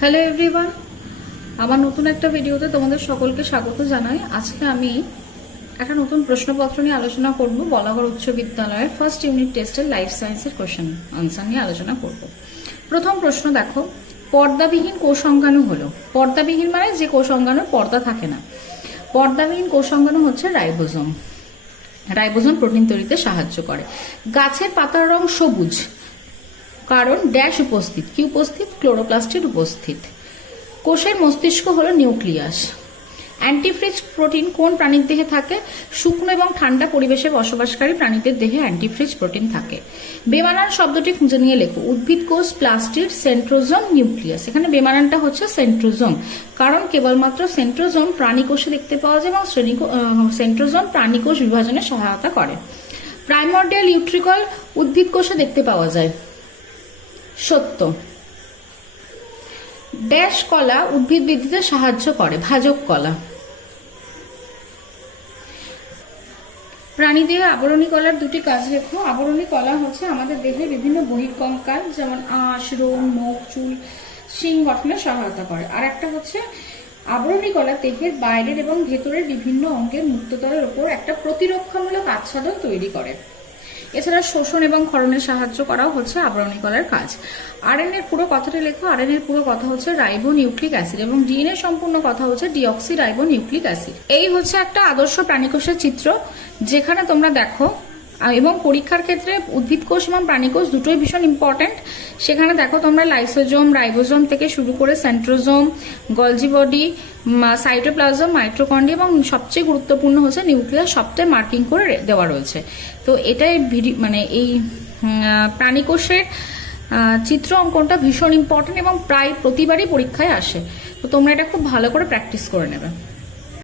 Hello everyone আমার নতুন একটা ভিডিওতে তোমাদের সকলকে স্বাগত জানাই। আজকে আমি একটা নতুন প্রশ্নপত্র নিয়ে আলোচনা করব। বলাগড় উচ্চ বিদ্যালয়ের ফার্স্ট ইউনিট টেস্টের লাইফ সায়েন্সের কোশ্চেন আনসার নিয়ে আলোচনা করব। প্রথম প্রশ্ন দেখো, পর্দাবিহীন কোষাঙ্গাণু হলো। পর্দাবিহীন মানে যে কোষাঙ্গাণুর পর্দা থাকে না। পর্দাবিহীন কোষাঙ্গাণু হচ্ছে রাইবোজোম। রাইবোজোম প্রোটিন তৈরিতে সাহায্য করে। গাছের পাতার রং সবুজ। কারণ ড্যাশ উপস্থিত। কি উপস্থিত? ক্লোরোপ্লাস্টের উপস্থিত। কোষের মস্তিষ্ক হলো নিউক্লিয়াস। অ্যান্টিফ্রিজ প্রোটিন কোন প্রাণীর দেহে থাকে? শুকনো এবং ঠান্ডা পরিবেশে বসবাসকারী প্রাণীদের দেহে অ্যান্টিফ্রিজ প্রোটিন থাকে। বেমানান শব্দটি খুঁজে নিয়ে লেখো। উদ্ভিদ কোষ প্লাস্টিড সেন্ট্রোজোম নিউক্লিয়াস। এখানে বেমানানটা হচ্ছে সেন্ট্রোজোম। কারণ কেবলমাত্র সেন্ট্রোজোম প্রাণী কোষে দেখতে পাওয়া যায় এবং শ্রেণি সেন্ট্রোজোম প্রাণী কোষ বিভাজনে সহায়তা করে। প্রাইমর্ডিয়াল ইউট্রিকল উদ্ভিদ কোষে দেখতে পাওয়া যায়। সত্য। ড্যাশ কলা উদ্ভিদ বৃদ্ধিতে সাহায্য করে, ভাজক কলা। প্রাণীদেহে আবরণী কলার দুটি কাজ রেখো। আবরণী কলা হচ্ছে আমাদের দেহে বিভিন্ন বহির্কঙ্কাল যেমন আঁশ, রোম নখ চুল, শিং গঠনে সহায়তা করে। আর একটা হচ্ছে আবরণী কলা দেহের বাইরের এবং ভেতরের বিভিন্ন অঙ্গের মুক্ততলের উপর একটা প্রতিরক্ষামূলক আচ্ছাদন তৈরি করে। এছাড়া শোষণ এবং খরণের সাহায্য করাও হচ্ছে আবরণী কলার কাজ। আরএনএ এর পুরো কথাটা লেখো। আরএনএ এর পুরো কথা হচ্ছে রাইবো নিউক্লিক অ্যাসিড এবং ডিএনএ সম্পূর্ণ কথা হচ্ছে ডিঅক্সি রাইবো নিউক্লিক অ্যাসিড। এই হচ্ছে একটা আদর্শ প্রাণীকোষের চিত্র। যেখানে তোমরা দেখো এবং পরীক্ষার ক্ষেত্রে উদ্ভিদ কোষ এবং প্রাণীকোষ দুটোই ভীষণ ইম্পর্ট্যান্ট সেখানে দেখো তোমরা লাইসোজোম রাইবোজোম থেকে শুরু করে centrosome Golgi body cytoplasm mitochondria এবং সবচেয়ে গুরুত্বপূর্ণ হচ্ছে নিউক্লিয়াস সবটাই মার্কিং করে দেওয়া রয়েছে। তো এটাই মানে এই উম, আহ, প্রাণীকোষের চিত্র অঙ্কনটা ভীষণ ইম্পর্টেন্ট এবং প্রায় প্রতিবারই পরীক্ষায় আসে। তো তোমরা এটা খুব ভালো করে প্র্যাকটিস করে নেবে।